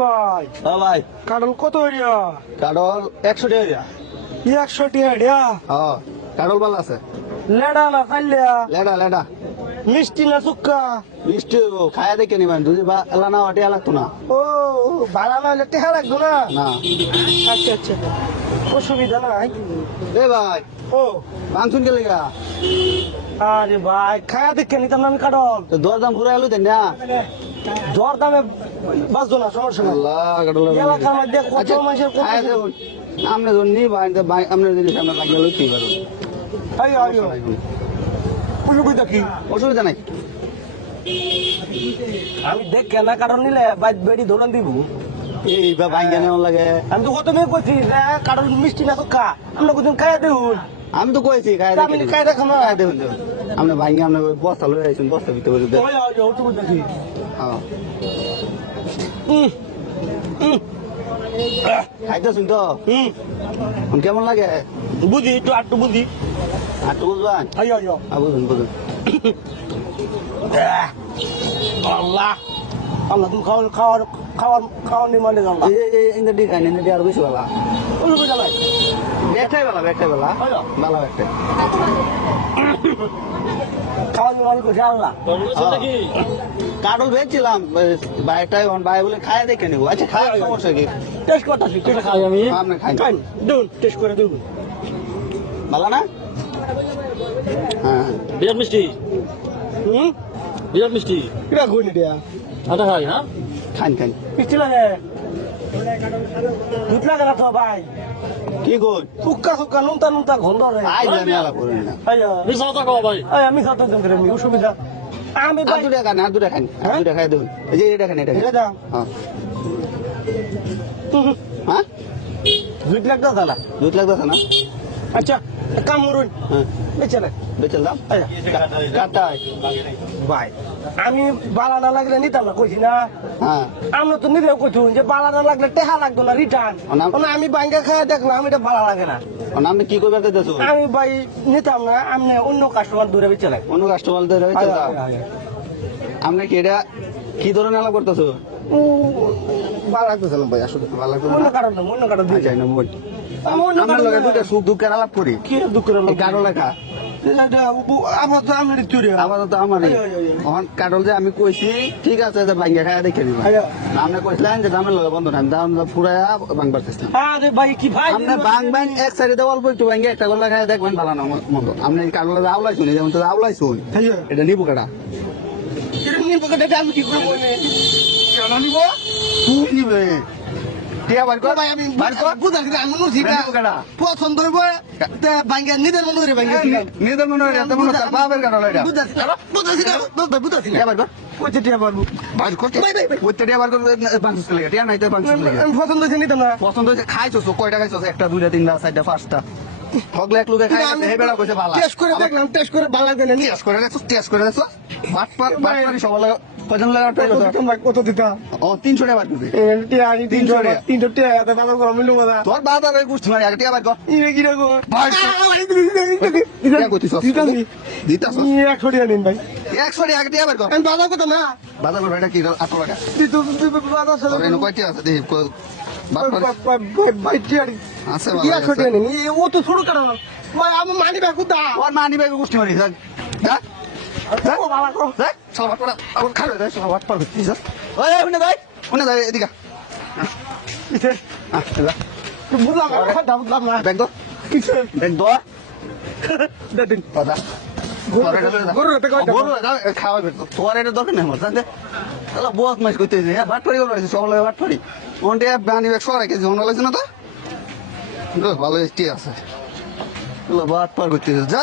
ভাই হ্যাঁ ভাই, কাটল কত হইয়া? কাডল 100 টাকা। 100 টাকা দিয়া হ্যাঁ, কাডল ভালো আছে। লেডা না খাইলিয়া লেডা লেডা মিষ্টি না সুক্কা? মিষ্টি খায়া দেখে নিবেন, যদি এলা না ওটা লাগতো না। ও ভাড়া না হলে টেহা লাগতো না? না আচ্ছা আচ্ছা অসুবিধা নাই। এ ভাই, ও মাংসুন কে লেগা আরে ভাই খায়া দেখে নিতাম না আমি কাটল। তো দরদাম ঘুরে এলো দেন না। দর দামে বাঁচতো না, সমস্যা নাই। আল্লাহ, কাডল এলাকার মধ্যে কত মানুষের কত খায়া দেখুন, আপনি ধরুন নি ভাই, আপনার জিনিস আমরা লাগিয়ে লইতেই পারুন। আইও আইও অসুবিধা কি? অসুবিধা নাই। আমি দেখে না কারণ নিলে বাইক বেড়ি ধরন দিব। এই বা ভাঙ্গা নেওয়া লাগে। আমি তো কত মেয়ে করছি না কারণ মিষ্টি না সুক্কা আমরা কোথাও খাইয়া দেউন। আমি তো কইছি খায়া আমি দেখে খাইয়া দেখাম না। খায়া দেখুন। আপনি ভাঙ্গা আপনি বস্তা লয়ে আইছেন, বস্তা ভিতরে করে দেন। অসুবিধা কি? হ্যাঁ, হুম হুম খাইতেছুন তো হুম কেমন লাগে? বুঝি একটু আটটু বুঝি। আর তো বুঝবেন। আইও আইও বুঝুন বুঝুন। আল্লাহ আল্লাহ তুমি খাওয়ার খাওয়ার খাওয়ার খাওয়ার নিমানে যাও না। এই ইন্দা খাই না, ইন্দা আরো বেশি ভালো। অসুবিধা নাই। ব্যাগটাই ভালো, ব্যাগটাই ভালো। ভালো ব্যাগটাই। খাওয়ার নিমানে করছে আল্লাহ। কাটল ভেজছিলাম বাইকটাই ভাই বলে খায়া দেখে নেবো। আচ্ছা খাওয়া সমস্যা কি? টেস্ট করতেছি টেস্ট খাই আমি। আপনি খাই খাই দেখুন টেস্ট করে দেখুন। ভালো না? হ্যাঁ, বিরাট মিষ্টি, হুম বিরাট মিষ্টি। কিরা কইনি দিয়া আটা খাই হ্যাঁ। খান খান। মিষ্টি লাগে দুধ লাগে না তো ভাই। কি কই? সুক্কা সুক্কা নুনতা নুনতা গন্ধ রে। আই জানি আলা করেন না। আইয়া মিশা কথা কও ভাই। আমি খাতে দেন করে আমি অসুবিধা আমি আর ভাই দুটা খান, আর দুটা খান, আর দুটা খাই দেখুন। এই যে এটা খান, এটা এটা খান। দাও হ্যাঁ। হ্যাঁ, দুধ লাগতো দাদা। দুধ লাগতেছে না? আচ্ছা এক কাম করুন হ্যাঁ, বেচে না বেচল দাম। আইয়া কাটাই। ভাই আমি বালা না লাগলে নিতাম না কইছি না। হ্যাঁ, আমরা তো নিজেও কইছুন যে বালা না লাগলে টেহা লাগতো না রিটার্ন। আমি বাইঙ্গা খায় দেখলাম এটা ভালো লাগে না। আপনি কি করবে দিতেছো? আমি ভাই নিতাম না, আমি অন্য কাস্টমার দূরে বেচে লাগে। অন্য কাস্টমারদের বেচল দাম। আপনি কি এটা কি ধরনের আলাপ করতেছো? ভালো লাগতেছে না ভাই আসলে। ভালো লাগতো অন্য না? কারণ না, অন্য কারণ আচ্ছা, না বল। আমি অন্য আপনার কারণ লগে দুইটা সুখ দুঃখের আলাপ করি। কি দুঃখ করে এই কারো লেখা আমার তো আমি চুরি আপাতত আমারই। এখন কাটল যে আমি কইছি ঠিক আছে, যে ভাঙ্গা খায়া দেখে নিবা। আপনি কইছিলেন যে দামের লগে বন্ধ নাই, দাম ফুরায়া ভাঙবার চেষ্টা। আরে ভাই কি ভাই আপনি ভাঙবেন এক সাইডে দেওয়া অল্প একটু ভাঙ্গে একটা গলা খায়া দেখবেন ভালো না মতো। আপনি কাটলে যে আওলাই শুনি, যেমন তো আওলাই শুন, এটা নিবো কাটা। আমি কি করবো কেন নিব? তুই নিবে টিয়া বার কর। ভাই আমি বার কর। বুঝাচ্ছি আমি নুছি এটা নিবো কাটা। পছন্দ হইব ভাঙ্গা নিজের মনে করে ভাঙ্গা নিজের মনে হয় এত মনে হয় বাপের কাটল এটা। বুঝাচ্ছি বুঝাচ্ছি টিয়া বার কর। কইতে টিয়া পারবো বার কর। ভাই, ভাই, ভাই। ওইটা টিয়া বার কর। বাংসুস লাগে টিয়া নাই তো বাংসুস লাগে। আমি পছন্দ হয়েছে নিতাম না। পছন্দ হয়েছে খাইছো কয়টা খাইছো? একটা দুইটা তিনটা চারটা পাঁচটা ঠকলে এক লোকে খাই হে বেড়া কইছে ভালো। টেস্ট করে দেখলাম টেস্ট করে ভালো লাগে না টেস্ট করে দেখছো, টেস্ট করে দেখছো। বাটপারি সবাই কজন লাগা ট্রাই করছো? তোমরা কত দিতা? ও 300 টাকা বার করবে। টিয়া আমি 300 টাকা। 300 টিয়া এত ভালো করে মিলবো না। তোর বাবা রে গুষ্টি মারি আগে টিয়া বার কর। ইরে কি রকম ভাই, টিয়া কইতিছস? দিতাছস? 100 টিয়া নিন ভাই। 100 টাকা আগে টিয়া বার কর। আমি বাধা কত না বাজার করে এটা কি 800 টাকা। বাধা তোর এনে কয়টি আছে দেখি বাটপারি ভাই টিয়া আছে টিয়া ভালো। ছোট নিন ও তো ছোট কেন ভাই আমি মানি ব্যাগ দা ওর মানি ব্যাগ গুষ্টি মারি যা যা ও বাবা কো যা সব বাটপারা আবার খাবে যা সব বাটপার করছিস। ওই উনি যাই এদিকে। যা বুঝলাম কথা বুঝলাম না ব্যাগ দো, কিছু ব্যাগ দো। দেখেন কথা গরু রাতে কয়টা খাওয়াবে তোর এটা দরকার নেই আমার জানতে। তাহলে বহুত মাছ করতেছে হ্যাঁ, বাটপারি করবে সব লাগে বাটপারি। ওনটা বানি ব্যাগ সরাই কেজি মনে লাগছে না তো ভালো ঠিক আছে। বাটপার করতেছে যা।